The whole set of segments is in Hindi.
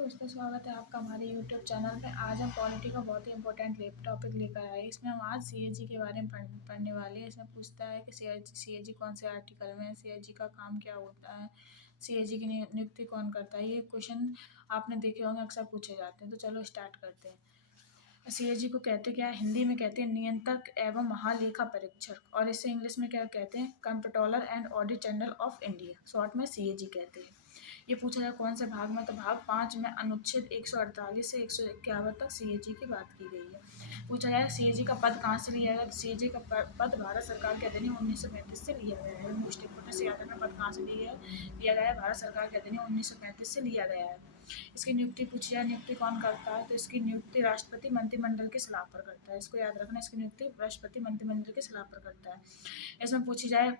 दोस्तों, स्वागत है आपका हमारे यूट्यूब चैनल पे। आज हम पॉलिटी का बहुत ही इंपॉर्टेंट टॉपिक लेकर आए। इसमें हम आज सीएजी के बारे में पढ़ने वाले हैं। इसमें पूछता है कि सीएजी कौन से आर्टिकल में है, सीएजी का काम क्या होता है, सीएजी की नियुक्ति कौन करता है। ये क्वेश्चन आपने देखे होंगे, अक्सर पूछे जाते हैं। तो चलो स्टार्ट करते हैं। सीएजी को कहते क्या है? हिंदी में कहते हैं नियंत्रक एवं महालेखा परीक्षक, और इसे इंग्लिश में क्या कहते हैं? Comptroller and audit general of India, short में सीएजी कहते हैं। ये पूछा जाए कौन से भाग में, तो भाग 5 में अनुच्छेद 148 से 151 तक सीएजी की बात की गई है। पूछा जाए सीएजी का पद कहाँ से लिया गया, तो सीएजी का पद भारत सरकार के अधिनियम 1935 से लिया गया है। मोस्ट इंपोर्टेंट से याद रखना, पद कहाँ से लिया गया है? भारत सरकार के अधिनियम 1935 से लिया गया है। इसकी नियुक्ति पूछी जाए, नियुक्ति कौन करता है, तो इसकी नियुक्ति राष्ट्रपति मंत्रिमंडल की सलाह पर करता है। इसको याद रखना, इसकी नियुक्ति राष्ट्रपति मंत्रिमंडल की सलाह पर करता है। इसमें पूछी जाए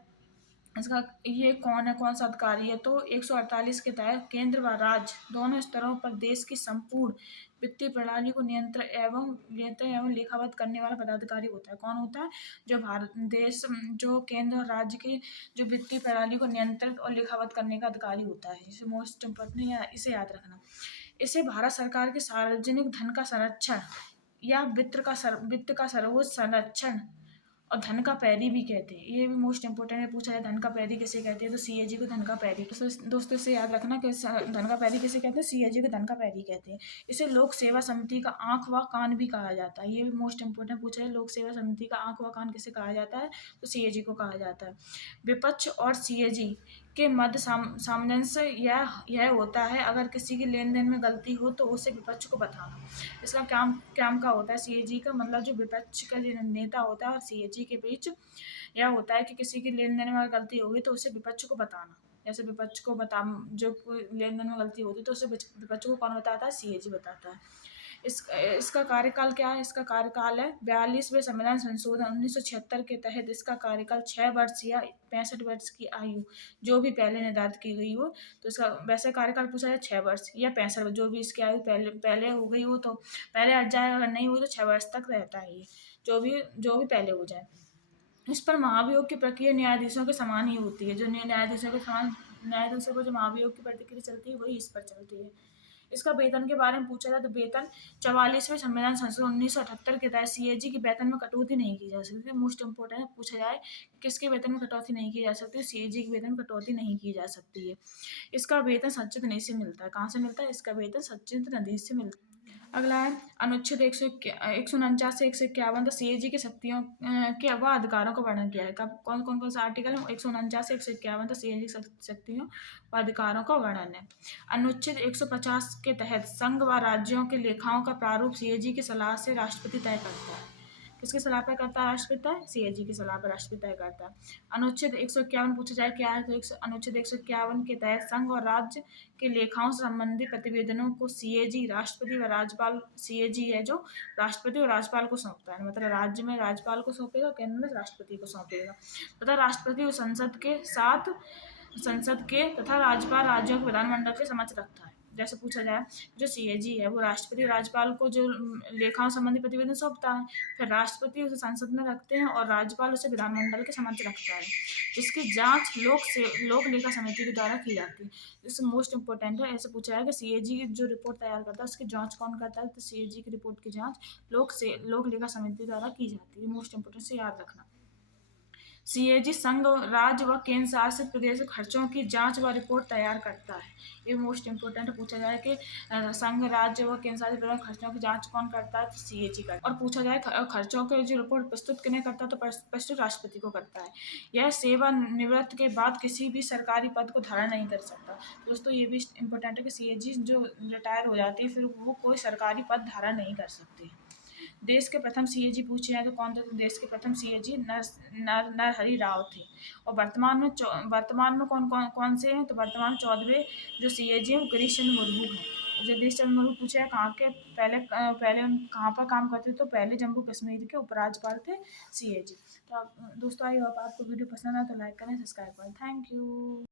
इसका ये कौन सा अधिकारी है, तो 148 के तहत केंद्र व राज्य दोनों स्तरों पर देश की संपूर्ण वित्तीय प्रणाली को नियंत्रण एवं लेखावत करने वाला पदाधिकारी होता है। कौन होता है? जो केंद्र और राज्य की जो वित्तीय प्रणाली को नियंत्रित और लेखावत करने का अधिकारी होता है। इसे मोस्ट इम्पोर्टेंट है, इसे याद रखना। इसे भारत सरकार के सार्वजनिक धन का संरक्षण या वित्त का सर्वोच्च संरक्षण और धन का पैरी भी कहते हैं। ये भी मोस्ट इंपोर्टेंट है, पूछा जाए धन का पैरी किसे कहते हैं, तो सीएजी को धन का पैरी। दोस्तों इसे याद रखना कि धन का पैरी किसे कहते हैं? सीएजी को धन का पैरी कहते हैं। इसे लोक सेवा समिति का आंख व कान भी कहा जाता है। ये भी मोस्ट इंपोर्टेंट पूछा है, लोक सेवा समिति का आंख व कान किसे कहा जाता है, तो सीएजी को कहा जाता है। विपक्ष और सीएजी के मध्य सामंजस्य यह होता है, अगर किसी की लेन देन में गलती हो तो उसे विपक्ष को बताना। इसका काम का होता है सीएजी का, मतलब जो विपक्ष का जो नेता होता है और सीएजी के बीच यह होता है कि किसी की लेन देन में गलती होगी तो उसे विपक्ष को बताना। जैसे विपक्ष को जो लेन देन में गलती होती है तो उसे विपक्ष को कौन बताता है? सीएजी बताता है। इसका कार्यकाल क्या है? इसका कार्यकाल है 42वें संविधान संशोधन 1976 के तहत इसका कार्यकाल 6 वर्ष या 65 वर्ष की आयु जो भी पहले निर्धारित की गई हो, तो इसका वैसे कार्यकाल पूछा है 6 वर्ष या 65 वर्ष, जो भी इसकी आयु पहले हो गई हो तो पहले हट जाएगा, अगर नहीं हुई तो 6 वर्ष तक रहता है ये, जो भी पहले हो जाए। इस पर महाभियोग की प्रक्रिया न्यायाधीशों के समान ही होती है। जो न्यायाधीशों को जो महाभियोग की प्रक्रिया चलती है वही इस पर चलती है। इसका वेतन के बारे में पूछा जाए तो वेतन 44वें संविधान संशोधन 1978 के तहत सीएजी के वेतन में कटौती नहीं की जा सकती। मोस्ट इंपोर्टेंट पूछा जाए किसके वेतन में कटौती नहीं की जा सकती, सीएजी के वेतन में कटौती नहीं की जा सकती है। इसका वेतन संचित निधि से मिलता है। कहाँ से मिलता है? इसका वेतन संचित निधि से मिलता है। अगला है अनुच्छेद 149 से 151 तक सीएजी की शक्तियों के व अधिकारों का वर्णन किया है। कौन सा आर्टिकल है? 149 से 151 तक सीएजी की शक्तियों व अधिकारों का वर्णन है। अनुच्छेद 150 के तहत संघ व राज्यों के लेखाओं का प्रारूप सीएजी की सलाह से राष्ट्रपति तय करता है। किसकी सलाह पर करता है राष्ट्रपति? सीएजी की सलाह पर राष्ट्रपति तय करता है। अनुच्छेद 151 पूछा जाए क्या है, तो अनुच्छेद 151 के तहत संघ और राज्य के लेखाओं से संबंधित प्रतिवेदनों को सीएजी राष्ट्रपति व राज्यपाल, सीएजी है जो राष्ट्रपति और राज्यपाल को सौंपता है, मतलब राज्य में राज्यपाल को सौंपेगा, केंद्र में राष्ट्रपति को सौंपेगा, तथा राष्ट्रपति और संसद के तथा राज्यपाल राज्यों के विधानमंडल के समक्ष रखता है। जैसे पूछा जाए जो सीएजी है वो राष्ट्रपति राज्यपाल को जो लेखाओं संबंधी प्रतिवेदन सौंपता है, फिर राष्ट्रपति उसे संसद में रखते हैं और राज्यपाल उसे विधानमंडल के समक्ष रखता है, जिसकी जांच लोक लेखा समिति के द्वारा की जाती है। इससे मोस्ट इंपोर्टेंट है, ऐसे पूछा है कि सीएजी जो रिपोर्ट तैयार करता है उसकी जांच कौन करता है, तो सीएजी की रिपोर्ट की जांच लोक लेखा समिति द्वारा की जाती है। मोस्ट इंपोर्टेंट से याद रखना। सीएजी संघ, राज्य व केंद्र शासित प्रदेश खर्चों की जांच व रिपोर्ट तैयार करता है। ये मोस्ट इंपोर्टेंट पूछा जाए कि संघ, राज्य व केंद्र शासित प्रदेश खर्चों की जांच कौन करता है, तो सीएजी करता है। और पूछा जाए खर्चों के जो रिपोर्ट प्रस्तुत किन्हें करता है, तो प्रस्तुत राष्ट्रपति को करता है। यह सेवा निवृत्त के बाद किसी भी सरकारी पद को धारण नहीं कर सकता। दोस्तों ये भी इंपॉर्टेंट है कि सीएजी जो रिटायर हो जाती है फिर वो कोई सरकारी पद धारण नहीं कर सकती। देश के प्रथम सीएजी पूछे हैं तो कौन थे? तो देश के प्रथम सीएजी नरहरि राव थे। और वर्तमान में कौन से हैं? तो वर्तमान 14वें जो सीएजी हैं वो गिरीश चंद्र मुर्मू हैं। जो गिरीश चंद्र मुर्मू पूछे हैं कहाँ के, पहले कहाँ पर काम करते थे, तो पहले जम्मू कश्मीर के उपराज्यपाल थे सीएजी। तो दोस्तों आई होप आपको वीडियो पसंद आए तो लाइक करें, सब्सक्राइब करें। Thank you.